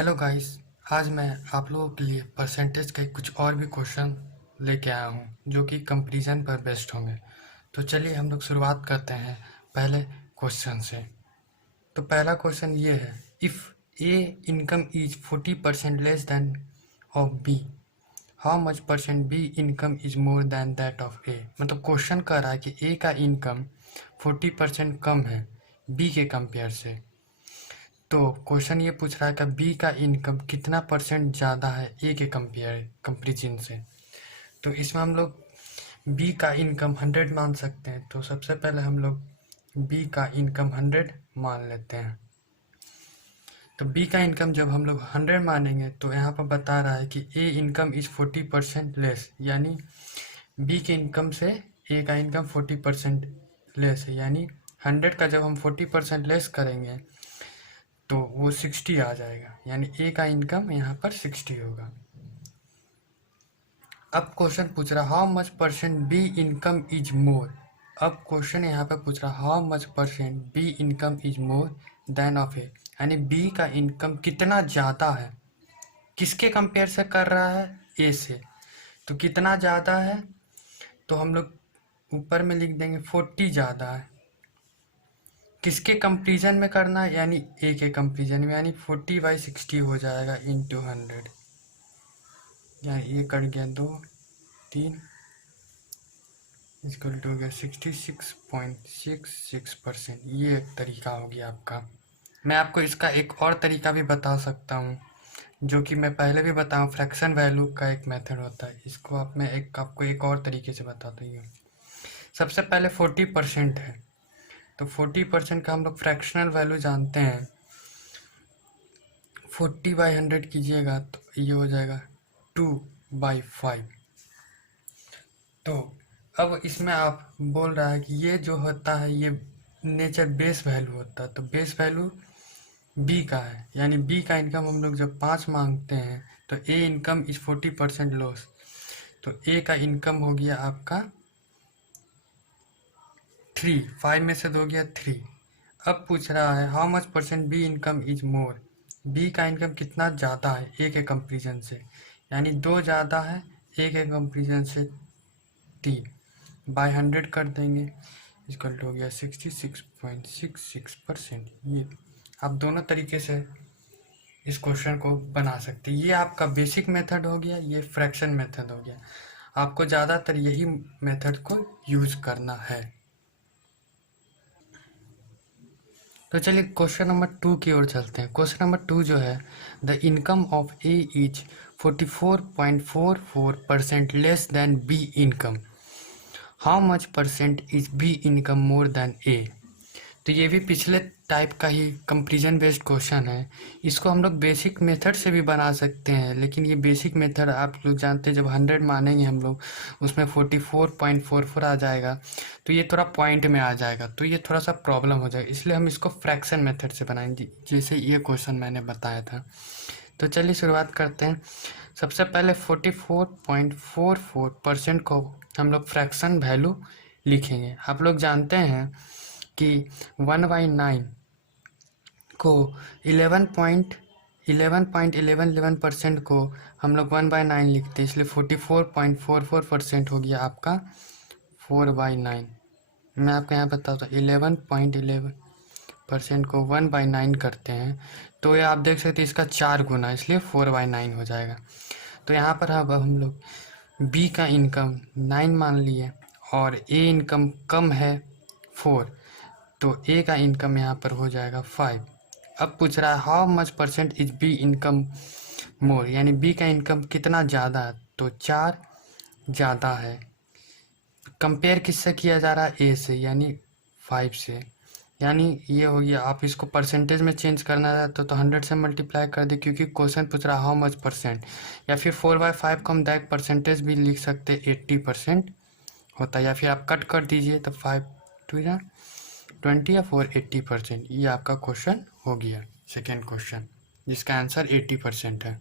Hello guys. आज मैं आप लोगों के लिए परसेंटेज के कुछ और भी क्वेश्चन लेके आया हूँ जो कि कंपैरिजन पर बेस्ड होंगे। तो चलिए हम लोग शुरुआत करते हैं पहले क्वेश्चन से। तो पहला क्वेश्चन ये है, if A income is 40% less than of B, how much percent B income is more than that of A. मतलब क्वेश्चन कह रहा है कि ए का इनकम 40% कम है बी के कंपेयर से। तो क्वेश्चन ये पूछ रहा है कि बी का इनकम कितना परसेंट ज़्यादा है ए के कंपेरिजन से। तो इसमें हम लोग बी का इनकम 100 मान सकते हैं। तो सबसे पहले हम लोग बी का इनकम 100 मान लेते हैं। तो बी का इनकम जब हम लोग 100 मानेंगे तो यहाँ पर बता रहा है कि ए इनकम इज़ 40% लेस, यानी बी के इनकम से ए का इनकम 40% लेस है। यानी 100 का जब हम 40% लेस करेंगे तो वो 60 आ जाएगा, यानी ए का इनकम यहाँ पर 60 होगा। अब क्वेश्चन पूछ रहा how much percent B income is more. अब क्वेश्चन यहाँ पे पूछ रहा how much percent B income is more than of A, यानी बी का इनकम कितना ज़्यादा है, किसके कंपेयर से कर रहा है, ए से। तो कितना ज़्यादा है तो हम लोग ऊपर में लिख देंगे 40 ज़्यादा है। किसके कंपेरिजन में करना है, यानी ए के कंपेरिजन में, यानी 40/60 हो जाएगा इंटू 100। यानी ये कट गया 2 3 इक्वल टू हो गया 66.66%। ये एक तरीका हो गया आपका। मैं आपको इसका एक और तरीका भी बता सकता हूँ जो कि मैं पहले भी बताऊँ, फ्रैक्शन वैल्यू का एक मेथड होता है। इसको आपको एक और तरीके से बताता हूँ। सबसे पहले 40% है, तो 40% का हम लोग फ्रैक्शनल वैल्यू जानते हैं। 40/100 कीजिएगा तो ये हो जाएगा 2/5। तो अब इसमें आप बोल रहा है कि ये जो होता है ये नेचर बेस वैल्यू होता है। तो बेस वैल्यू बी का है, यानी बी का इनकम हम लोग जब 5 मांगते हैं तो ए इनकम इज 40% लॉस। तो ए का इनकम हो गया आपका 3, 5 में से 2 गया 3। अब पूछ रहा है how much percent B income is more, B का इनकम कितना ज़्यादा है ए के कंपेरिजन से, यानी 2 ज़्यादा है ए के कंपेरिजन से 3, बाय 100 कर देंगे, इक्वल हो गया 66.66%। ये आप दोनों तरीके से इस क्वेश्चन को बना सकते हैं। ये आपका बेसिक मेथड हो गया, ये फ्रैक्शन मेथड हो गया। आपको ज़्यादातर यही मेथड को यूज करना है। तो चलिए क्वेश्चन नंबर 2 की ओर चलते हैं। क्वेश्चन नंबर 2 जो है, the income of A is 44.44% less than B income, how much percent is B income more than A. तो ये भी पिछले टाइप का ही कंपेरिजन बेस्ड क्वेश्चन है। इसको हम लोग बेसिक मेथड से भी बना सकते हैं, लेकिन ये बेसिक मेथड आप लोग जानते हैं जब 100 मानेंगे हम लोग उसमें 44.44 आ जाएगा, तो ये थोड़ा पॉइंट में आ जाएगा, तो ये थोड़ा सा प्रॉब्लम हो जाएगा। इसलिए हम इसको फ्रैक्शन मेथड से बनाएंगे, जैसे ये क्वेश्चन मैंने बताया था। तो चलिए शुरुआत करते हैं। सबसे पहले 44.44% को हम लोग फ्रैक्शन वैल्यू लिखेंगे। आप लोग जानते हैं कि 1/9 को 11.11% को हम लोग 1/9 लिखते हैं, इसलिए 44.44% हो गया आपका 4/9। मैं आपको यहाँ बताता हूँ 11.11% को 1/9 करते हैं तो ये आप देख सकते हैं इसका 4 गुना, इसलिए 4/9 हो जाएगा। तो यहाँ पर अब हम लोग बी का इनकम 9 मान लिए और ए इनकम कम है 4, तो ए का इनकम यहाँ पर हो जाएगा 5। अब पूछ रहा है how much percent is B income मोर, यानी बी का इनकम कितना ज़्यादा है, तो 4 ज़्यादा है। कंपेयर किससे किया जा रहा है, ए से, यानी 5 से। यानी ये हो गया। आप इसको परसेंटेज में चेंज करना है तो 100 से मल्टीप्लाई कर दे, क्योंकि क्वेश्चन पूछ रहा है हाउ मच परसेंट। या फिर 4/5 को हम डायरेक्ट परसेंटेज भी लिख सकते 80% होता है, या फिर आप कट कर दीजिए तो 5 2 20 या 4 80%। ये आपका क्वेश्चन हो गया सेकेंड क्वेश्चन, जिसका आंसर 80% है।